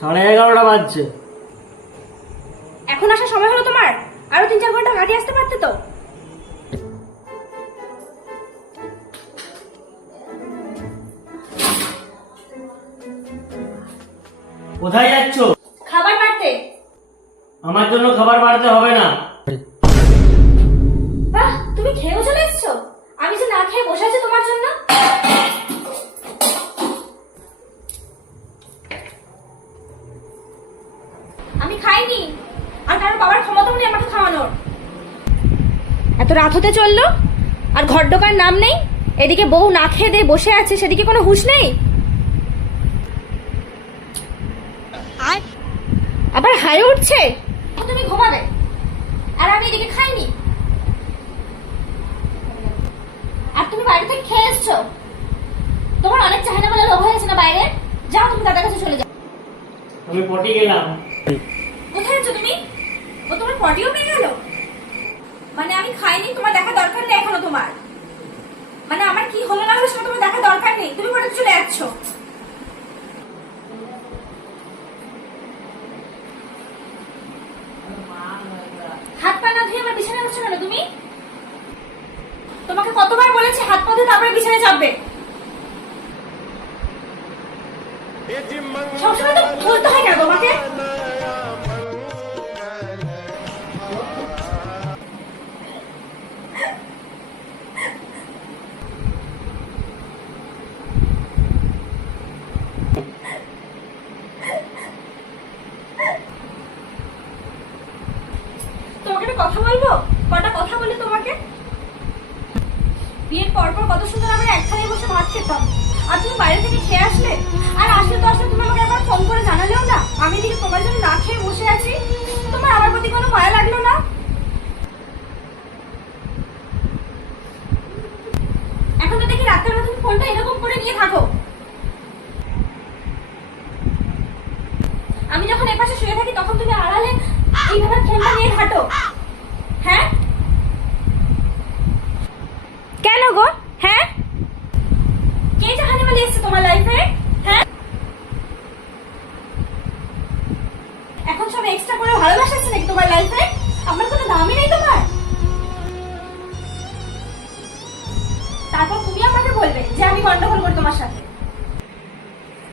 সাড়ে এগারোটা বাজছে। এখন আসার সময় হলো তোমার? আরও তিন চার ঘণ্টা আসতে পারতে তো? কোথায় যাচ্ছ? খাবার বাড়তে। আমার জন্য খাবার বাড়তে হবে না। আমি খাইনি। আর কারোর বাবার ক্ষমতাও নেই আমাকে খাওয়ানোর। এত রাত হতে চলল আর ঘর ঢোকার নাম নেই? এদিকে বউ না খেয়ে দিয়ে বসে আছে সেদিকে কোনো হুঁশ নেই? আবার হাই উঠছে? তুমি ঘুমাবে। আর আমি এদিকে খাইনি। আর তুমি বাইরে থেকে খেয়ে এসছো। তোমার অনেক চাহিদা বলে লোভ হয়েছে না বাইরে? যাও তুমি দাদার কাছে চলে যাও। আমি পটি গেলাম। কোথায় আছো তুমি? ও তোমার পটিও পেয়ে গেল? মানে আমি খাইনি তোমার দেখা দরকার নেই এখনও তোমার। মানে আমার কি হলো না হলো সেটা তোমার দেখা দরকার নেই তুমি পরে চলে যাচ্ছ। হাত পা না ধুয়ে আমার বিছানায় বসছো কেন তুমি? তোমাকে কতবার বলেছি হাত পা ধুয়ে তারপরে বিছানায় চাপবে? সবসময় তো কথা বলব? কটা কথা বলি তোমাকে? বিয়ের পর পর কত সুন্দর আমরা একখানে বসে ভাত খেতাম। আর তুমি বাইরে থেকে খেয়ে আসলে? আর আসলে তো আসলে তুমি আমাকে একবার ফোন করে জানালেও না। আমি এদিকে তোমার জন্য না খেয়ে বসে আছি, তোমার আমার প্রতি কোনো মায়া লাগল না? এখন তো দেখি রাতের বেলা ফোনটা এরকম করে নিয়ে থাকো। আমি যখন এপাশে শুয়ে থাকি, তখন তুমি আড়ালে এইভাবে ফোনটা নিয়ে ঘাটো। হ্যাঁ? কেন গো? হ্যাঁ? কে জাহানি মানে এসছে তোমার লাইফে হ্যাঁ? এখন সব এক্সট্রা করে ভালোবাসা আছে নাকি তোমার লাইফে আমার কোনো দামই নেই তোমার। তারপর তুমি আমাকে বলবে যে আমি গন্ডগোল করি তোমার সাথে।